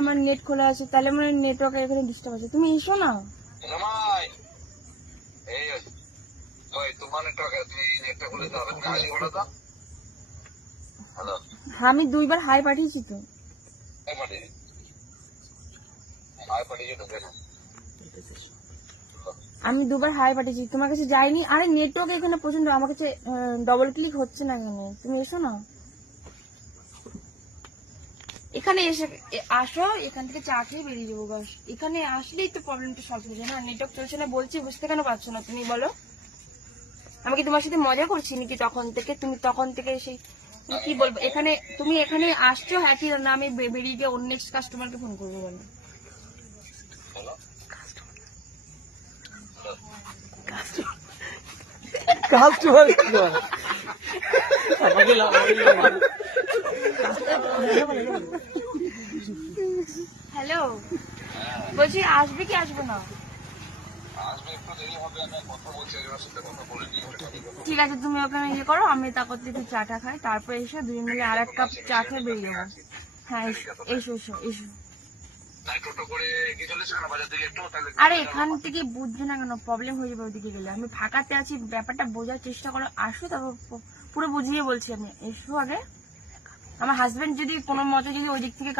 আমার নেট খোলা আছে, তাহলে আমার নেটওয়ার্ক এখানে ডিস্টার্ব আছে। তুমি এসো না। আমি 2 বার হাই পাঠিয়েছি তো। আমি 2 বার হাই পাঠিয়েছি, তোমার কাছে যায়নি। আরে নেটওয়ার্ক এখানে প্রচন্ড, আমার কাছে ডবল ক্লিক হচ্ছে না এখানে। তুমি এসো না, এখানে এসে আসো, এখান থেকে চা খেয়ে বেরিয়ে যাবো বাস। এখানে আসলেই তো প্রবলেমটা সলভ হয়ে যায় না। নেটওয়ার্ক চলছে না বলছি, বুঝতে কেন পারছো না তুমি বলো? আমি কি তোমার সাথে মজা করছি নাকি? তখন থেকে সেই কি বলবো, তুমি এখানে আসছো, হ্যাঁ কি না, আমি বেরিয়ে গিয়ে অন্য নেক্সট কাস্টমারকে ফোন করবো বলো। কাস্টমার হ্যালো, বলছি আসবে কি আসবে না? ঠিক আছে, তুমি ওখানে ইয়ে করো, আমি তারপর থেকে চাটা খাই, তারপর এসে 2 মিলে আর 1 কাপ চা খেয়ে বেরিয়ে যাবো। হ্যাঁ এসো এসো এসো। আরে এখান থেকে বুঝছো না কেন? প্রবলেম হয়ে যাবে ওইদিকে গেলে। আমি ফাঁকাতে আছি, ব্যাপারটা বোঝার চেষ্টা করো। আসো, তারপর পুরো বুঝিয়ে বলছি আমি। এসো আগে। আমার হাজবেন্ড যদি কোনো মতে যদি ওই দিক থেকে